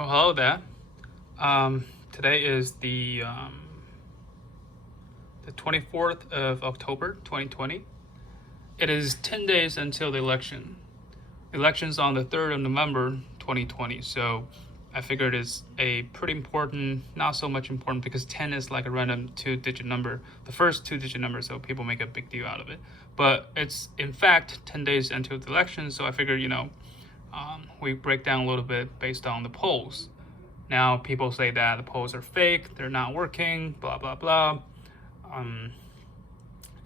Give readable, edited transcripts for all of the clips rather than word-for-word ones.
Oh, hello there. Today is the 24th of October, 2020. It is 10 days until the election. The election's on the 3rd of November, 2020. So I figured it's a pretty important, not so much important because 10 is like a random two-digit number, the first two-digit number, so people make a big deal out of it. But it's in fact 10 days until the election, so I figured, we break down a little bit based on the polls. Now, people say that the polls are fake, they're not working, blah, blah, blah. And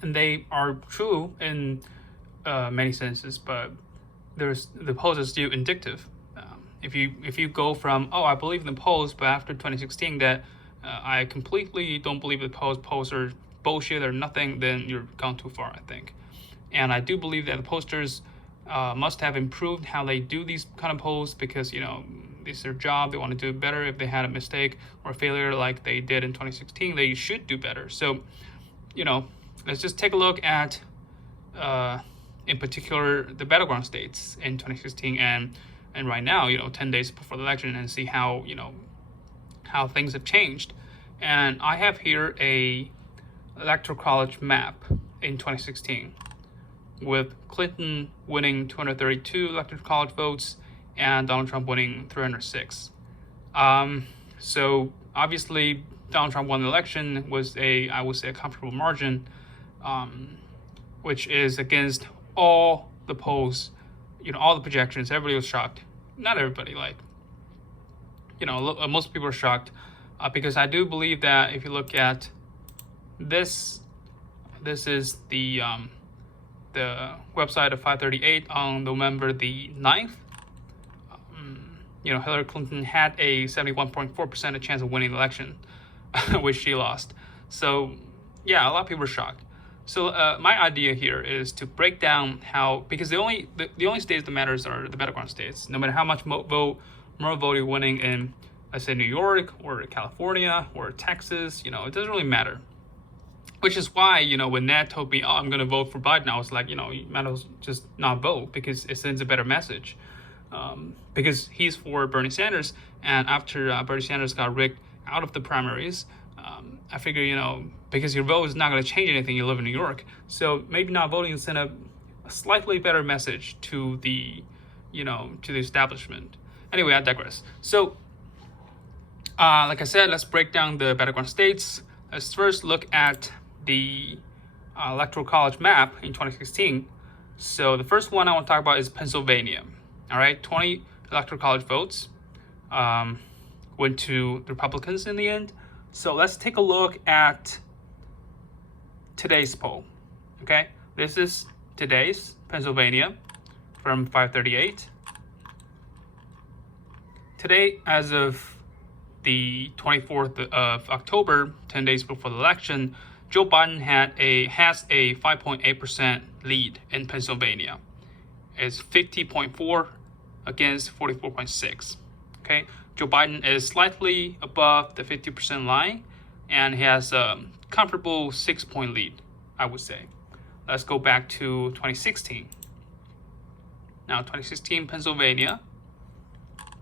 they are true in many senses, but the polls are still indicative. If you go from, I believe in the polls, but after 2016 that I completely don't believe the polls are bullshit or nothing, then you're gone too far, I think. And I do believe that the pollsters must have improved how they do these kind of polls because, this is their job. They want to do it better. If they had a mistake or a failure like they did in 2016, they should do better. So, let's just take a look at, in particular, the battleground states in 2016 and right now, 10 days before the election, and see how, how things have changed. And I have here a electoral college map in 2016 with Clinton winning 232 electoral college votes and Donald Trump winning 306. So obviously Donald Trump won the election was I would say a comfortable margin, which is against all the polls, all the projections. Everybody was shocked. Not everybody, most people are shocked because I do believe that if you look at this is the website of 538 on November the 9th. Hillary Clinton had a 71.4% chance of winning the election, which she lost. So, yeah, a lot of people were shocked. So, my idea here is to break down how, because the only states that matters are the battleground states. No matter how much more vote you're winning in, let's say, New York or California or Texas, it doesn't really matter. Which is why, when Ned told me, I'm going to vote for Biden, I was like, you might as well just not vote because it sends a better message. Because he's for Bernie Sanders, and after Bernie Sanders got rigged out of the primaries, I figure, because your vote is not going to change anything, you live in New York, so maybe not voting send a slightly better message to the, to the establishment. Anyway, I digress. So, like I said, let's break down the battleground states. Let's first look at the electoral college map in 2016. So the first one I want to talk about is Pennsylvania. All right, 20 electoral college votes went to the Republicans in the end. So let's take a look at today's poll. Okay, this is today's Pennsylvania from 538. Today, as of the 24th of October, 10 days before the election, Joe Biden has a 5.8% lead in Pennsylvania. It's 50.4 against 44.6. Okay, Joe Biden is slightly above the 50% line, and he has a comfortable 6-point lead, I would say. Let's go back to 2016. Now, 2016 Pennsylvania,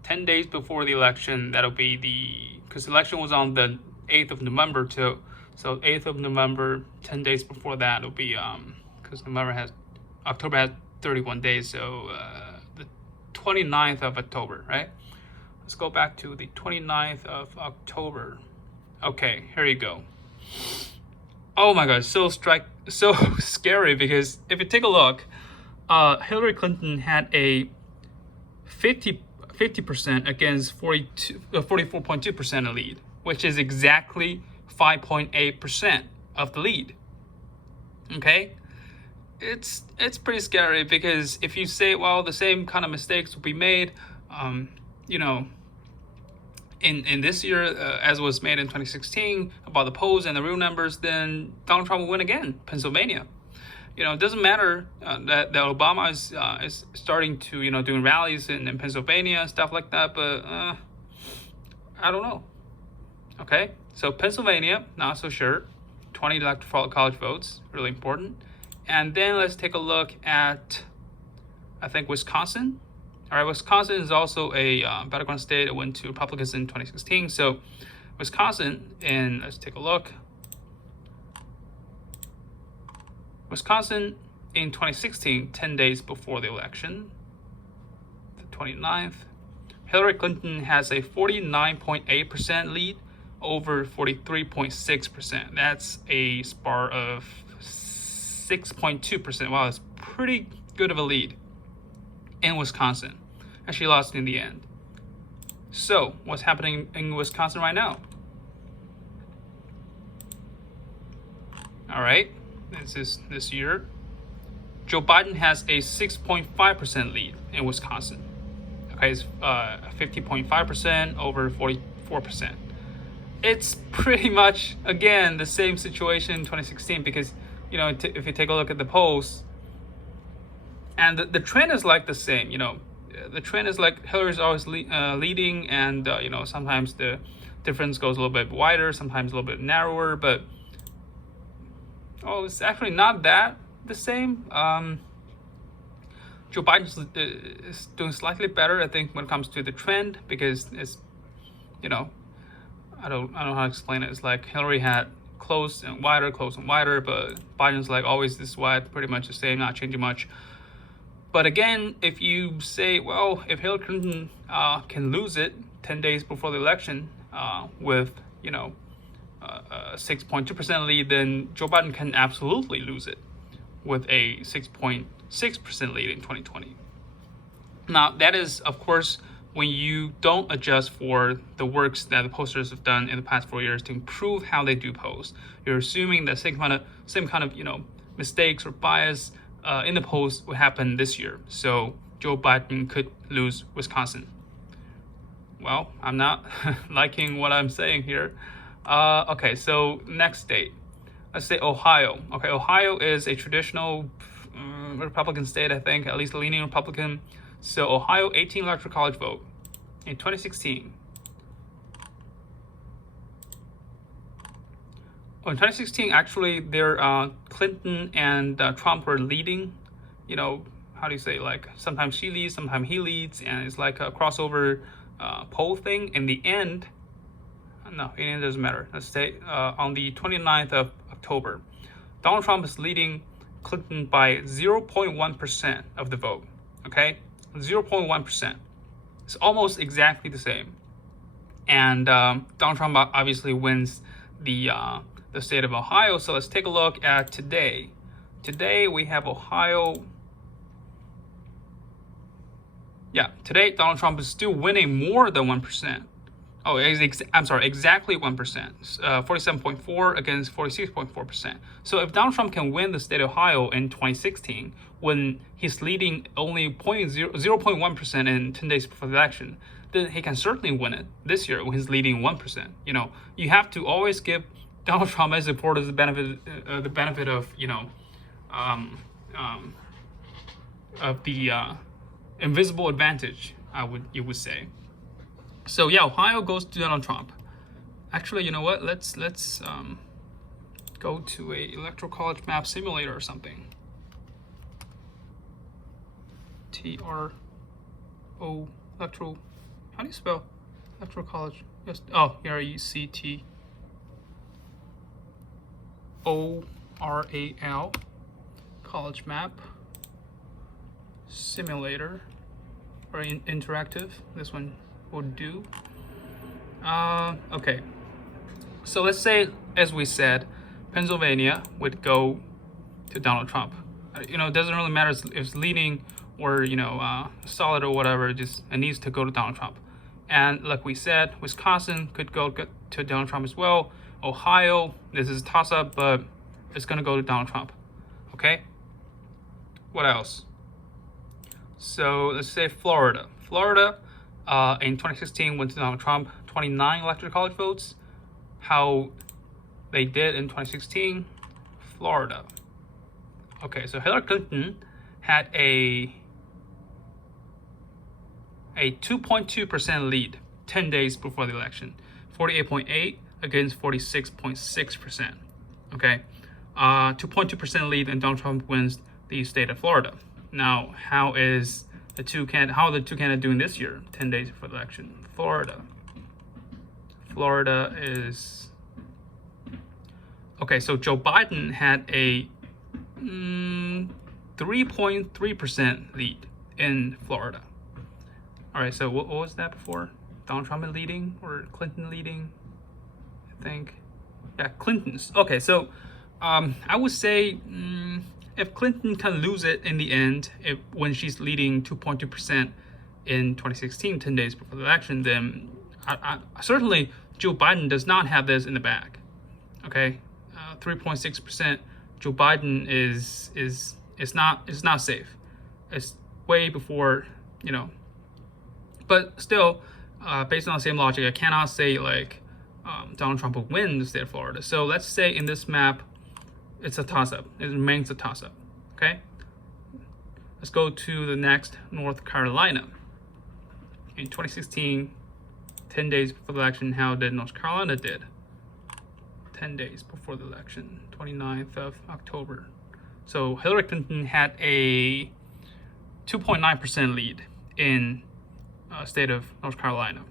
10 days before the election, that'll be because the election was on the 8th of November too. So 8th of November, 10 days before that, it'll be, because October has 31 days, so the 29th of October, right? Let's go back to the 29th of October. Okay, here you go. Oh my God, so scary because if you take a look, Hillary Clinton had a 50% against 44.2% lead, which is exactly 5.8% of the lead. Okay, it's pretty scary because if you say, well, the same kind of mistakes will be made, in this year as was made in 2016 about the polls and the real numbers, then Donald Trump will win again, Pennsylvania. It doesn't matter that Obama is starting to, doing rallies in Pennsylvania and stuff like that, but I don't know. Okay, so Pennsylvania, not so sure. 20 electoral college votes, really important. And then let's take a look at, I think, Wisconsin. All right, Wisconsin is also a battleground state. It went to Republicans in 2016. So Wisconsin, and let's take a look. Wisconsin in 2016, 10 days before the election, the 29th, Hillary Clinton has a 49.8% lead over 43.6%. That's a spar of 6.2%. Wow, that's pretty good of a lead in Wisconsin. And she lost in the end. So, what's happening in Wisconsin right now? All right, this is this year. Joe Biden has a 6.5% lead in Wisconsin. Okay, it's 50.5% over 44%. It's pretty much, again, the same situation in 2016 because, you know, if you take a look at the polls, and the trend is like the same, you know, the trend is like Hillary's always leading, and, you know, sometimes the difference goes a little bit wider, sometimes a little bit narrower, but, it's actually not that the same. Joe Biden is doing slightly better, I think, when it comes to the trend, because it's, you know, I don't know how to explain it. It's like Hillary had close and wider, but Biden's like always this wide, pretty much the same, not changing much. But again, if you say, well, if Hillary Clinton can lose it 10 days before the election with, you know, a 6.2% lead, then Joe Biden can absolutely lose it with a 6.6% lead in 2020. Now, that is, of course, when you don't adjust for the works that the posters have done in the past 4 years to improve how they do post. You're assuming that same kind of you know, mistakes or bias in the polls will happen this year. So Joe Biden could lose Wisconsin. Well, I'm not liking what I'm saying here. Okay, so next state. Let's say Ohio. Okay, Ohio is a traditional Republican state, I think, at least leaning Republican. So Ohio 18 electoral college vote in 2016. In 2016, actually, Clinton and Trump were leading. You know, how do you say, like, sometimes she leads, sometimes he leads, and it's like a crossover poll thing. In the end, no, in the end, it doesn't matter. Let's say on the 29th of October, Donald Trump is leading Clinton by 0.1% of the vote. Okay, 0.1%. It's almost exactly the same. And Donald Trump obviously wins the state of Ohio. So let's take a look at today. Today we have Ohio. Yeah, today Donald Trump is still winning more than 1%. Oh, I'm sorry, exactly 1%. 47.4 against 46.4%. So if Donald Trump can win the state of Ohio in 2016, when he's leading only 0.1% in 10 days before the election, then he can certainly win it this year when he's leading 1%. You know, you have to always give Donald Trump as supporters the benefit of, you know, of the invisible advantage, you would say. So yeah, Ohio goes to Donald Trump. Actually, you know what? Let's go to a electoral college map simulator or something. TRO electoral. How do you spell electoral college? Yes. Oh, RECTORAL college map simulator or interactive. This one would do. Okay, so let's say, as we said, Pennsylvania would go to Donald Trump. You know, it doesn't really matter if it's leaning or, you know, solid or whatever. It needs to go to Donald Trump. And like we said, Wisconsin could go to Donald Trump as well. Ohio, this is a toss-up, but it's gonna go to Donald Trump. Okay, what else? So let's say Florida. In 2016 went to Donald Trump, 29 electoral college votes. How they did in 2016, Florida. Okay, so Hillary Clinton had a 2.2% lead 10 days before the election, 48.8 against 46.6%. Okay, 2.2% lead, and Donald Trump wins the state of Florida. Now, how is how the two candidates doing this year, 10 days before the election. Florida is okay. So Joe Biden had a 3.3% lead in Florida. All right. So what was that before? Donald Trump leading or Clinton leading? I think. Yeah, Clinton's. Okay. So I would say if Clinton can lose it in the end, when she's leading 2.2% in 2016, 10 days before the election, then certainly Joe Biden does not have this in the bag. Okay, 3.6%. Joe Biden is not safe. It's way before, you know. But still, based on the same logic, I cannot say like Donald Trump will win the state of Florida. So let's say in this map, it's a toss-up. It remains a toss-up. Okay. Let's go to the next, North Carolina. In 2016, 10 days before the election, how did North Carolina did? 10 days before the election, 29th of October. So Hillary Clinton had a 2.9% lead in state of North Carolina.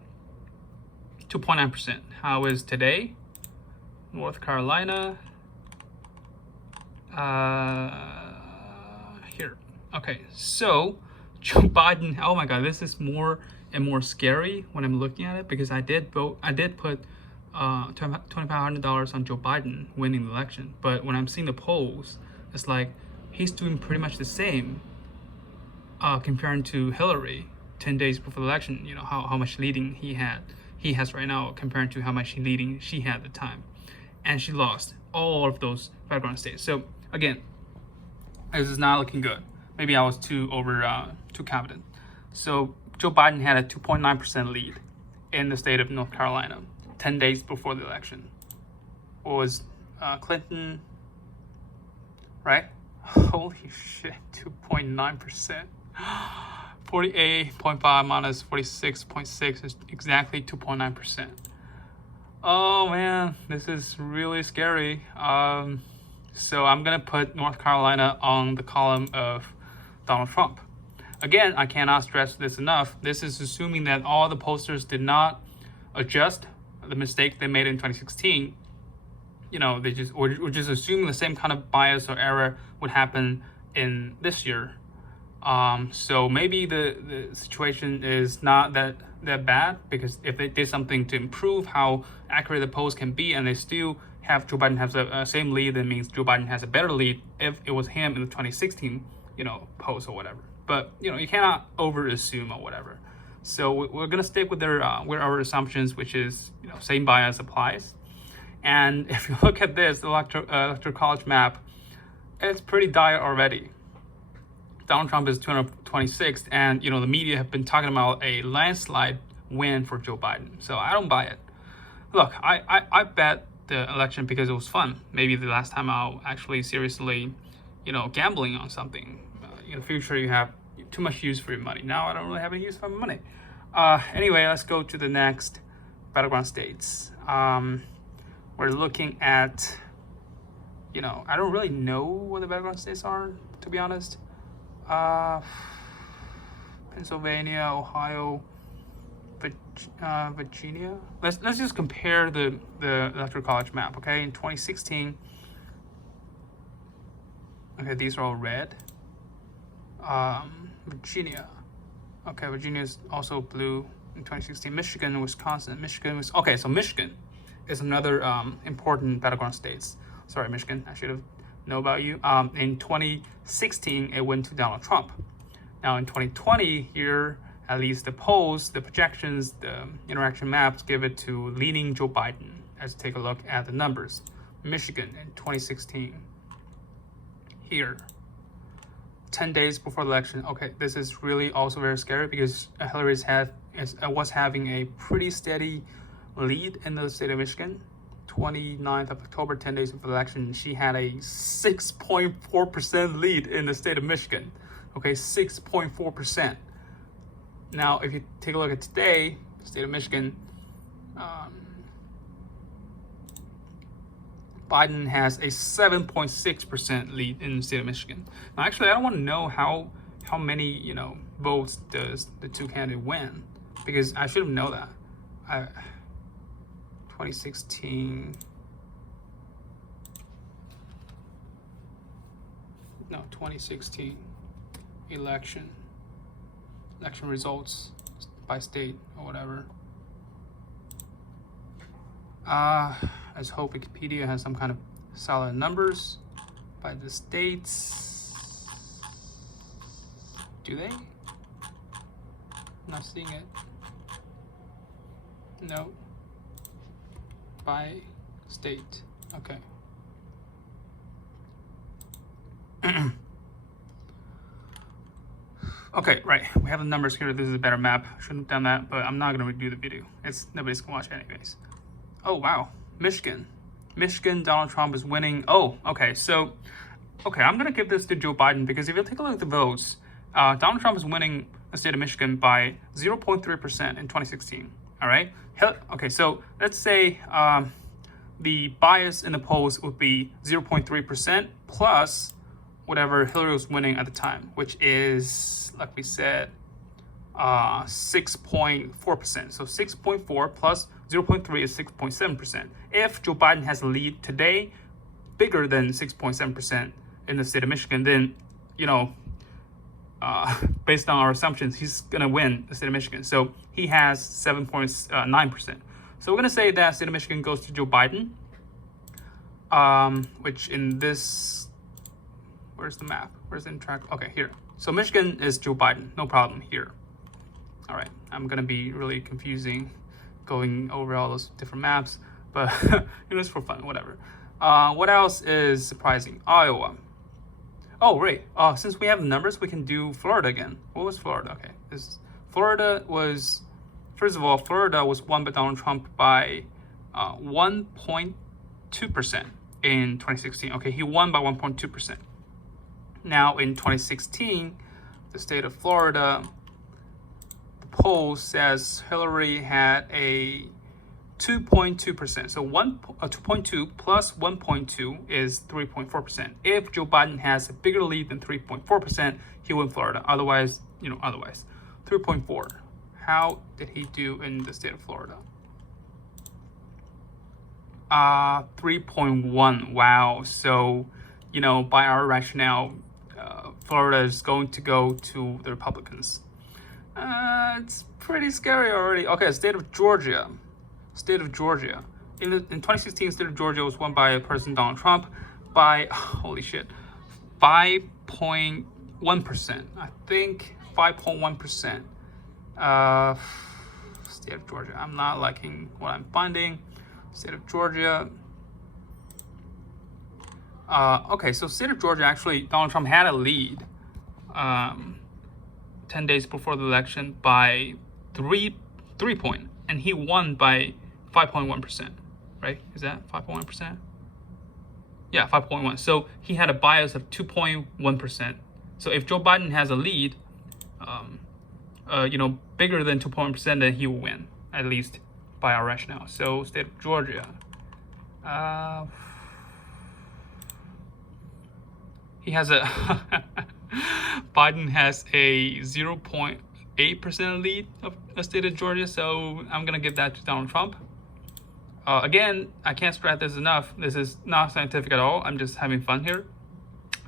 2.9%. How is today? North Carolina. Here. Okay, so Joe Biden. Oh my God, this is more and more scary when I'm looking at it, because I did put $2,500 on Joe Biden winning the election, but when I'm seeing the polls, it's like he's doing pretty much the same comparing to Hillary 10 days before the election. You know how much leading he has right now compared to how much leading she had at the time, and she lost all of those battleground states. So again, this is not looking good. Maybe I was too confident. So Joe Biden had a 2.9% lead in the state of North Carolina 10 days before the election. What was Clinton, right? Holy shit, 2.9%. 48.5 minus 46.6 is exactly 2.9%. Oh man, this is really scary. So I'm gonna put North Carolina on the column of Donald Trump. Again, I cannot stress this enough. This is assuming that all the pollsters did not adjust the mistake they made in 2016. You know, we're just assuming the same kind of bias or error would happen in this year. So maybe the situation is not that bad, because if they did something to improve how accurate the polls can be, and they still have Joe Biden has the same lead, that means Joe Biden has a better lead if it was him in the 2016, polls or whatever. But you cannot over assume or whatever. So we're gonna stick with our assumptions, which is same bias applies. And if you look at this electoral college map, it's pretty dire already. Donald Trump is 226th, and the media have been talking about a landslide win for Joe Biden. So I don't buy it. Look, I bet the election because it was fun. Maybe the last time I'll actually seriously, gambling on something. In the future, you have too much use for your money. Now I don't really have any use for my money. Anyway, let's go to the next battleground states. We're looking at, I don't really know what the battleground states are, to be honest. Pennsylvania, Ohio, Virginia. Let's just compare the electoral college map. Okay, in 2016. Okay, these are all red. Virginia. Okay, Virginia is also blue in 2016. Michigan, Wisconsin. Okay, so Michigan is another important battleground states. Sorry, Michigan, I should have known about you. In 2016, it went to Donald Trump. Now in 2020, here, at least the polls, the projections, the interaction maps give it to leaning Joe Biden. Let's take a look at the numbers. Michigan in 2016. Here, 10 days before the election. Okay, this is really also very scary, because Hillary was having a pretty steady lead in the state of Michigan. 29th of October, 10 days before the election, she had a 6.4% lead in the state of Michigan. Okay, 6.4%. Now, if you take a look at today, state of Michigan, Biden has a 7.6% lead in the state of Michigan. Now, actually, I don't want to know how how many, you know, votes does the two candidates win? Because I should have known that. 2016. No, 2016 election results by state or whatever. Let's hope Wikipedia has some kind of solid numbers by the states. Do they? I'm not seeing it. No. By state. Okay. Okay, right. We have the numbers here. This is a better map. Shouldn't have done that, but I'm not gonna redo the video. Nobody's gonna watch it anyways. Oh wow, Michigan, Donald Trump is winning. Oh, okay. So, okay, I'm gonna give this to Joe Biden because if you take a look at the votes, Donald Trump is winning the state of Michigan by 0.3% in 2016. All right. Okay, so let's say the bias in the polls would be 0.3% plus whatever Hillary was winning at the time, which is, like we said, 6.4%. So 6.4 plus 0.3 is 6.7%. If Joe Biden has a lead today, bigger than 6.7% in the state of Michigan, then, you know, based on our assumptions, he's going to win the state of Michigan. So he has 7.9%. So we're going to say that state of Michigan goes to Joe Biden, which in this, where's the map? Where's the track? Okay, here. So Michigan is Joe Biden. No problem here. All right. I'm going to be really confusing going over all those different maps, but it was for fun, whatever. What else is surprising? Iowa. Oh, right. Since we have the numbers, we can do Florida again. What was Florida? Okay. Florida was, first of all, Florida was won by Donald Trump by 1.2% in 2016. Okay, he won by 1.2%. Now, in 2016, the state of Florida, the poll says Hillary had a 2.2%. So 2.2 plus 1.2 is 3.4%. If Joe Biden has a bigger lead than 3.4%, he win Florida. Otherwise, 3.4. How did he do in the state of Florida? 3.1. Wow. So, by our rationale, Florida is going to go to the Republicans. It's pretty scary already. Okay, state of Georgia. In 2016, state of Georgia was won by a person, Donald Trump, by, holy shit, 5.1%. I think 5.1%. State of Georgia. I'm not liking what I'm finding. State of Georgia. Okay, so state of Georgia, actually, Donald Trump had a lead 10 days before the election by 3 points, and he won by 5.1%, right? Is that 5.1%? Yeah, 5.1. So he had a bias of 2.1%. So if Joe Biden has a lead, bigger than 2.1%, then he will win, at least by our rationale. So state of Georgia. He has a Biden has a 0.8% lead of the state of Georgia, so I'm gonna give that to Donald Trump. Again, I can't stress this enough. This is not scientific at all. I'm just having fun here.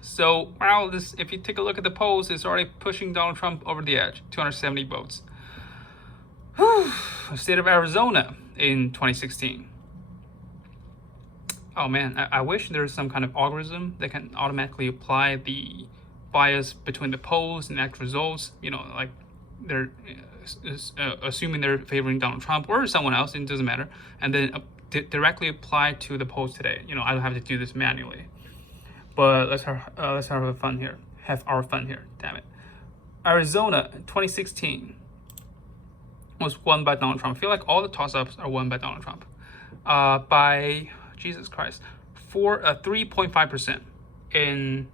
So, wow, if you take a look at the polls, it's already pushing Donald Trump over the edge, 270 votes. Whew. The state of Arizona in 2016. Oh man, I wish there was some kind of algorithm that can automatically apply the bias between the polls and the actual results. Like they're assuming they're favoring Donald Trump or someone else, it doesn't matter, and then directly apply to the polls today. I don't have to do this manually. But let's have our fun here. Damn it. Arizona 2016 was won by Donald Trump. I feel like all the toss-ups are won by Donald Trump. By Jesus Christ, for 3.5% in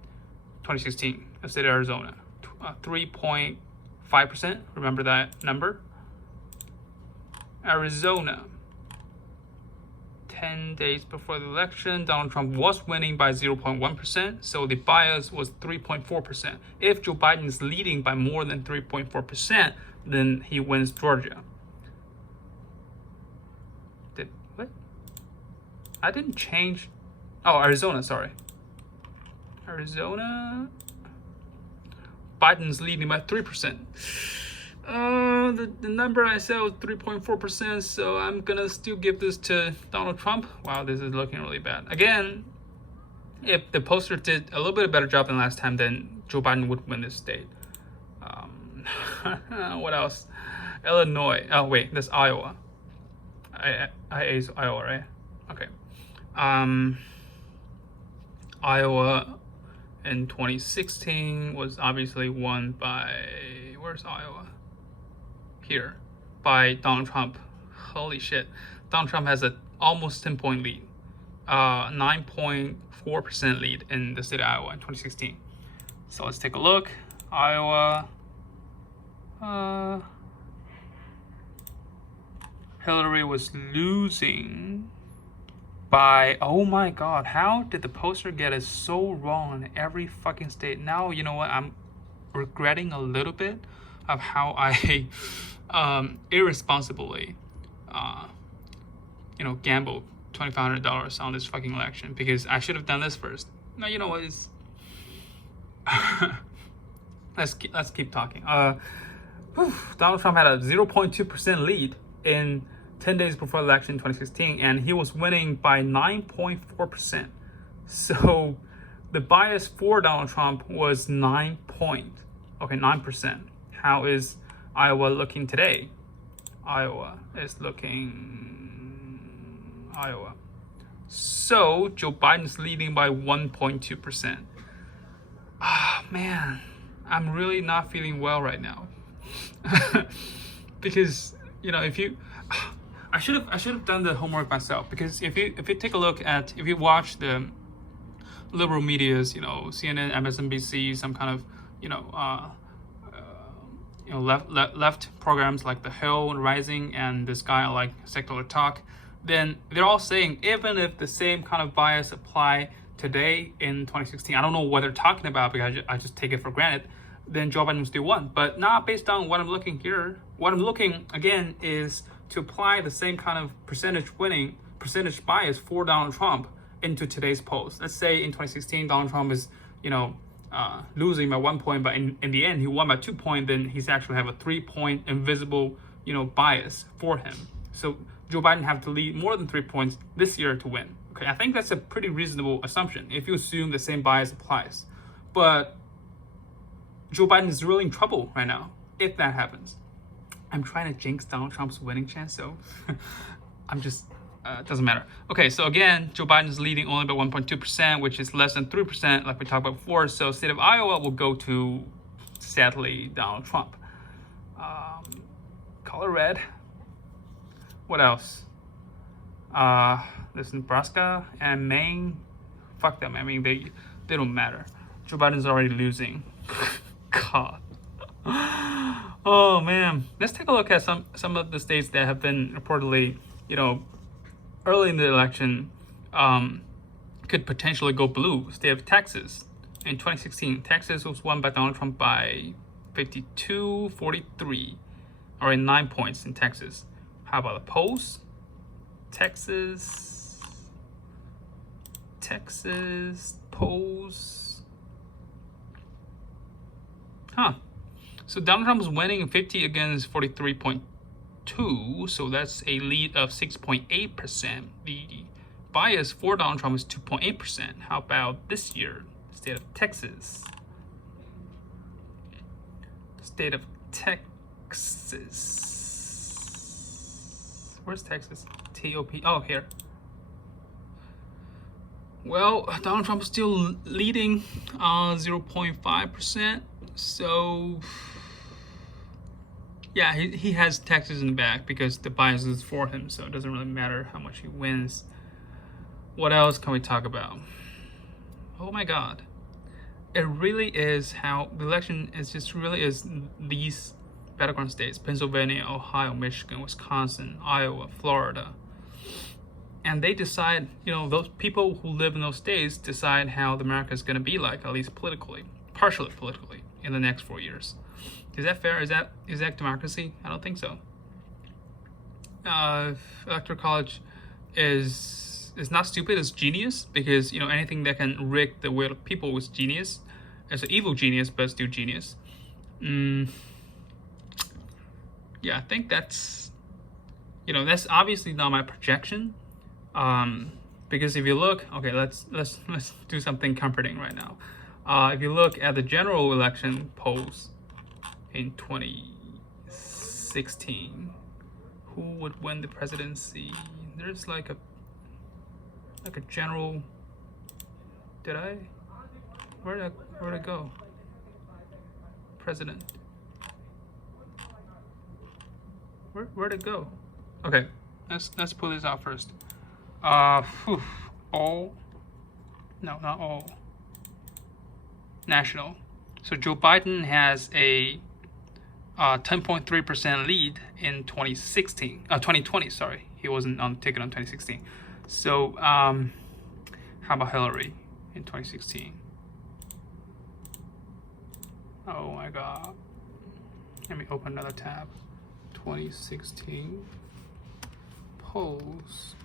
2016 of state of Arizona. 3.5%. Remember that number. Arizona. 10 days before the election, Donald Trump was winning by 0.1%, so the bias was 3.4%. If Joe Biden is leading by more than 3.4%, then he wins Georgia. What? I didn't change. Oh, Arizona, sorry. Arizona. Biden's leading by 3%. The number I said was 3.4%, so I'm gonna still give this to Donald Trump. Wow, this is looking really bad. Again, if the pollster did a little bit better job than last time, then Joe Biden would win this state. What else? Illinois. Oh wait, that's Iowa. IA is Iowa, right? Okay. Iowa in 2016 was obviously won by, where's Iowa? Here, by Donald Trump. Holy shit. Donald Trump has an almost 10-point lead. 9.4% lead in the state of Iowa in 2016. So let's take a look. Iowa. Hillary was losing by, oh my god, how did the poster get it so wrong in every fucking state? Now, you know what, I'm regretting a little bit of how I irresponsibly gambled $2,500 on this fucking election, because I should have done this first. Now, you know what, it's let's keep talking. Donald Trump had a 0.2% lead in 10 days before the election in 2016, and he was winning by 9.4%. So the bias for Donald Trump was 9%. How is Iowa looking today? Iowa. So Joe Biden's leading by 1.2%. Ah, man, I'm really not feeling well right now. Because, if you, I should have done the homework myself, because if you take a look at, if you watch the liberal medias, CNN, MSNBC, some kind of left programs like The Hill and Rising and this guy like Secular Talk, then they're all saying even if the same kind of bias apply today in 2016, I don't know what they're talking about because I just take it for granted, then Joe Biden still won. But not based on what I'm looking here. What I'm looking again is to apply the same kind of percentage bias for Donald Trump into today's polls. Let's say in 2016 Donald Trump is losing by 1 point, but in the end he won by 2 points, then he's actually have a 3-point invisible bias for him. So Joe Biden have to lead more than 3 points this year to win. Okay, I think that's a pretty reasonable assumption if you assume the same bias applies. But Joe Biden is really in trouble right now if that happens. I'm trying to jinx Donald Trump's winning chance, so I'm just, it doesn't matter. Okay, so again, Joe Biden is leading only by 1.2%, which is less than 3%, like we talked about before. So state of Iowa will go to, sadly, Donald Trump. Color red. What else? There's Nebraska and Maine. Fuck them. I mean, they don't matter. Joe Biden's already losing. God. Oh man. Let's take a look at some of the states that have been reportedly, early in the election, could potentially go blue. State of Texas. In 2016, Texas was won by Donald Trump by 52-43, or in 9 points in Texas. How about the polls? Texas polls. So Donald Trump is winning 50 against 43.2, so that's a lead of 6.8%. The bias for Donald Trump is 2.8%. How about this year? State of Texas. State of Texas. Where's Texas? T-O-P. Oh, here. Well, Donald Trump is still leading 0.5%. So, yeah, he has Texas in the back because the bias is for him. So it doesn't really matter how much he wins. What else can we talk about? Oh my God. It really is how the election is just really is these battleground states: Pennsylvania, Ohio, Michigan, Wisconsin, Iowa, Florida. and they decide, those people who live in those states decide how the America is going to be like, at least politically, partially politically, in the next 4 years. Is that fair? Is that democracy? I don't think so. Electoral college is not stupid, it's genius, because anything that can rig the will of people is genius. It's an evil genius, but still genius. Yeah, I think that's obviously not my projection. Because if you look, okay, let's do something comforting right now. If you look at the general election polls in 2016, who would win the presidency? There's like a general. Where'd I go? President. Where'd it go? Okay, let's pull this out first. All. No, not all. National. So Joe Biden has a 10.3% lead in 2020. Sorry, he wasn't on the ticket on 2016. So how about Hillary in 2016? Oh my God. Let me open another tab. 2016 polls.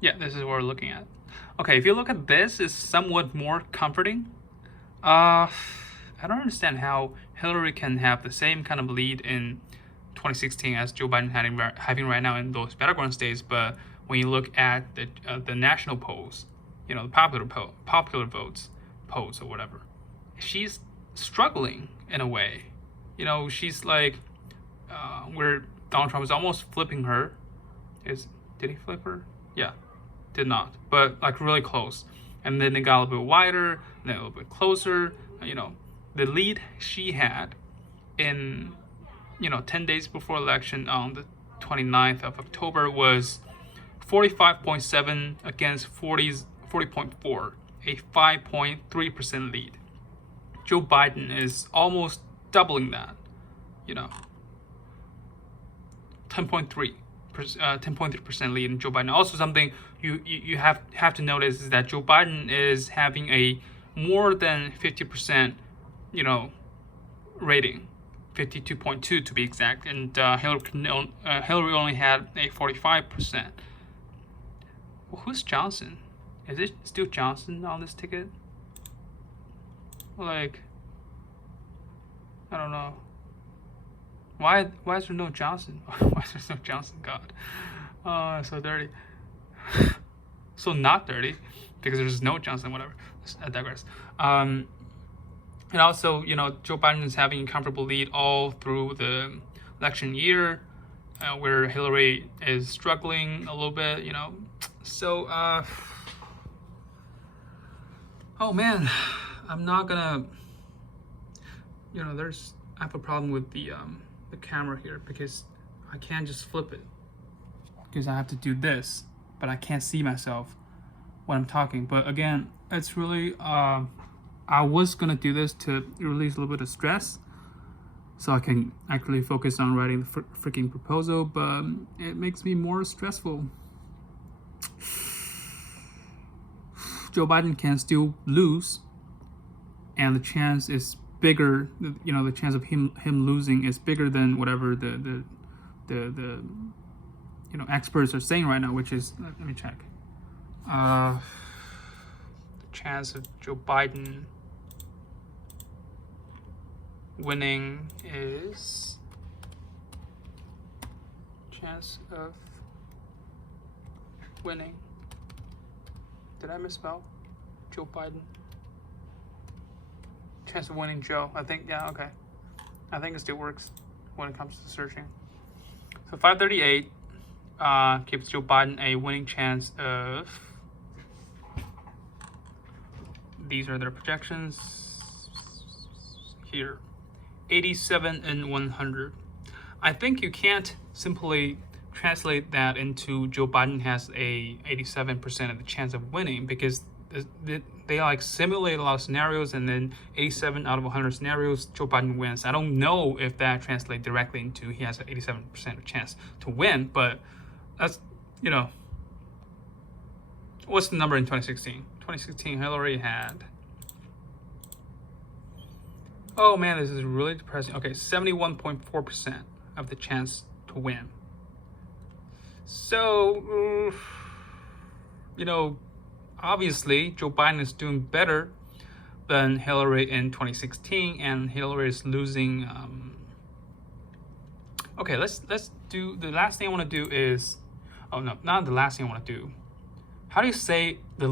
Yeah, this is what we're looking at. Okay, if you look at this, it's somewhat more comforting. I don't understand how Hillary can have the same kind of lead in 2016 as Joe Biden having right now in those battleground states, but when you look at the national polls, the popular votes polls or whatever, she's struggling in a way. She's like where Donald Trump is almost flipping her. Did he flip her? Yeah. Did not, but like really close, and then it got a little bit wider, and then a little bit closer. The lead she had in 10 days before election on the 29th of October was 45.7 against 40.4, a 5.3% lead. Joe Biden is almost doubling that, 10.3% lead in Joe Biden. Also, something you have to notice is that Joe Biden is having a more than 50%, rating, 52.2 to be exact, and Hillary only had a 45%. Well, who's Johnson? Is it still Johnson on this ticket? Like, I don't know. Why is there no Johnson? Why is there no Johnson? God, so dirty. So not dirty, because there's no Johnson. Whatever. I digress. And also, Joe Biden is having a comfortable lead all through the election year, where Hillary is struggling a little bit. So oh man, I'm not gonna. I have a problem with the camera here, because I can't just flip it, because I have to do this, but I can't see myself when I'm talking. But again, it's really I was gonna do this to release a little bit of stress, so I can actually focus on writing the freaking proposal, but it makes me more stressful. Joe Biden can still lose, and the chance is bigger. The chance of him losing is bigger than whatever the experts are saying right now, which is, let me check. The chance of Joe Biden winning is chance of winning. Did I misspell Joe Biden? Chance of winning Joe. I think, yeah, okay. I think it still works when it comes to searching. So 538 gives Joe Biden a winning chance of, these are their projections here, 87 in 100. I think you can't simply translate that into Joe Biden has a 87% of the chance of winning, because they like simulate a lot of scenarios, and then 87 out of 100 scenarios, Joe Biden wins. I don't know if that translates directly into he has an 87% chance to win, but that's, you know, what's the number in 2016? 2016, Hillary had, oh man, this is really depressing. Okay, 71.4% of the chance to win. So, you know, obviously Joe Biden is doing better than Hillary in 2016, and Hillary is losing. Okay, let's do the last thing I want to do is, oh no, not the last thing I want to do. How do you say the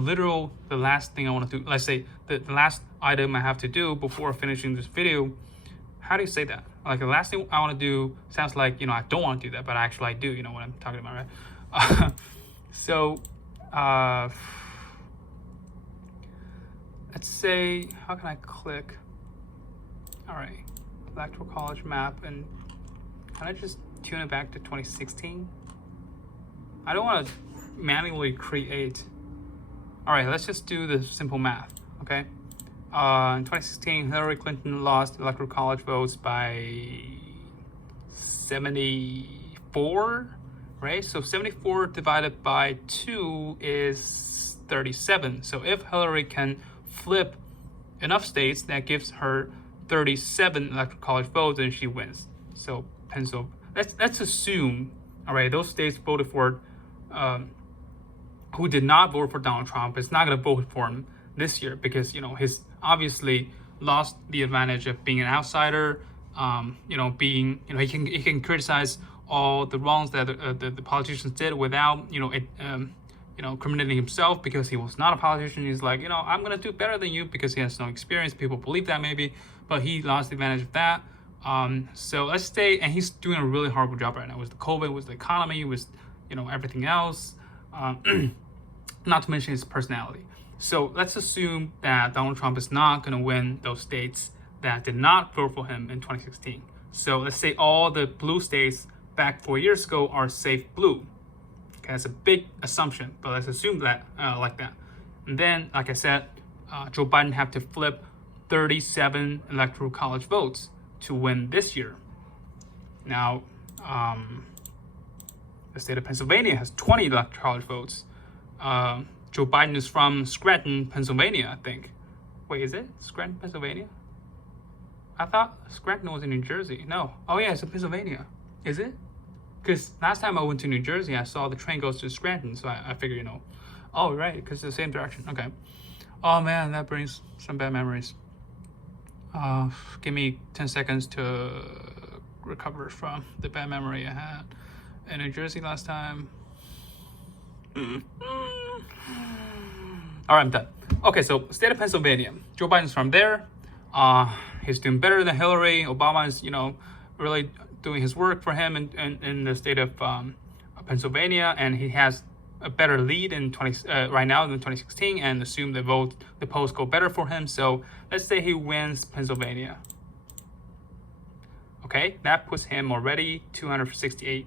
last thing I want to do? Let's say the last item I have to do before finishing this video. How do you say that? Like the last thing I want to do sounds like, you know, I don't want to do that, but actually I do. You know what I'm talking about, right? So, let's say, how can I click? All right, electoral college map, and can I just tune it back to 2016? I don't want to manually create. All right, let's just do the simple math, okay? In 2016, Hillary Clinton lost electoral college votes by 74, right? So 74 divided by 2 is 37. So if Hillary can flip enough states, that gives her 37 electoral college votes, and she wins. So let's assume, all right, those states voted for, who did not vote for Donald Trump is not going to vote for him this year, because, you know, he's obviously lost the advantage of being an outsider. You know, being, you know, he can criticize all the wrongs that the politicians did without, you know, incriminating himself, because he was not a politician. He's like, you know, I'm gonna do better than you because he has no experience. People believe that maybe, but he lost the advantage of that. So let's say, and he's doing a really horrible job right now with the COVID, with the economy, with, you know, everything else. Not to mention his personality. So let's assume that Donald Trump is not going to win those states that did not vote for him in 2016. So let's say all the blue states back 4 years ago are safe blue. Okay, that's a big assumption, but let's assume that like that. And then, like I said, Joe Biden have to flip 37 electoral college votes to win this year. Now, the state of Pennsylvania has 20 electoral college votes. Joe Biden is from Scranton, Pennsylvania, I think. Wait, is it Scranton, Pennsylvania? I thought Scranton was in New Jersey. No. Oh yeah, it's in Pennsylvania. Is it? Because last time I went to New Jersey, I saw the train goes to Scranton, so I figured, you know, oh right, because it's the same direction. Okay. Oh man, that brings some bad memories. Give me 10 seconds to recover from the bad memory I had in New Jersey last time. All right, I'm done. Okay, so state of Pennsylvania. Joe Biden's from there. He's doing better than Hillary. Obama is, you know, really doing his work for him in the state of Pennsylvania, and he has a better lead in right now than 2016, and assume the polls go better for him. So let's say he wins Pennsylvania. Okay, that puts him already 268.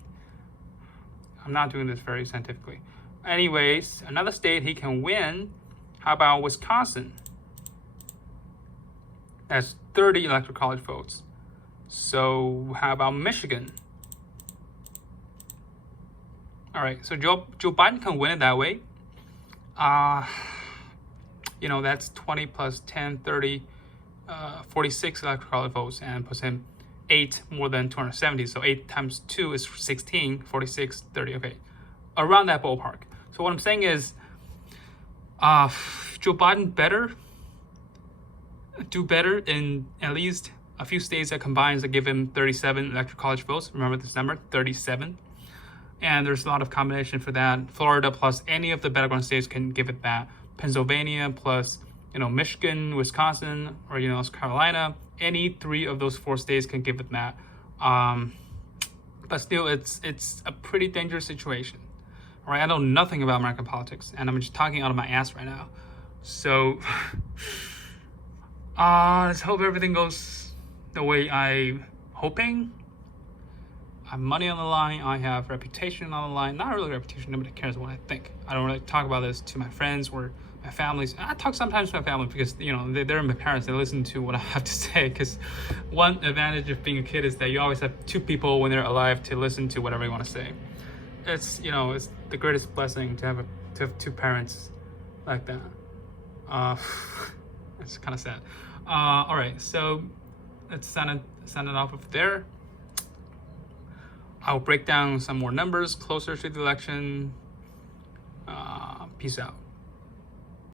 I'm not doing this very scientifically. Anyways, another state he can win. How about Wisconsin? That's 30 electoral college votes. So how about Michigan? All right, so Joe Biden can win it that way. You know, that's 20 plus 10, 30, 46 electoral college votes, and puts him 8 more than 270. So 8 times 2 is 16, 46, 30, okay. Around that ballpark. So what I'm saying is, Joe Biden do better in at least a few states that combines that give him 37 electoral college votes. Remember this number, 37. And there's a lot of combination for that. Florida plus any of the battleground states can give it that. Pennsylvania plus, you know, Michigan, Wisconsin, or, you know, North Carolina. Any 3 of those 4 states can give it that. But still, it's a pretty dangerous situation. All right, I know nothing about American politics, and I'm just talking out of my ass right now. So, let's hope everything goes the way I'm hoping. I have money on the line. I have reputation on the line. Not really reputation. Nobody cares what I think. I don't really talk about this to my friends or my families. I talk sometimes to my family because they're my parents. They listen to what I have to say. Because one advantage of being a kid is that you always have two people when they're alive to listen to whatever you want to say. It's it's the greatest blessing to have two parents like that. It's kind of sad. All right, so let's send it off of there. I'll break down some more numbers closer to the election. Peace out.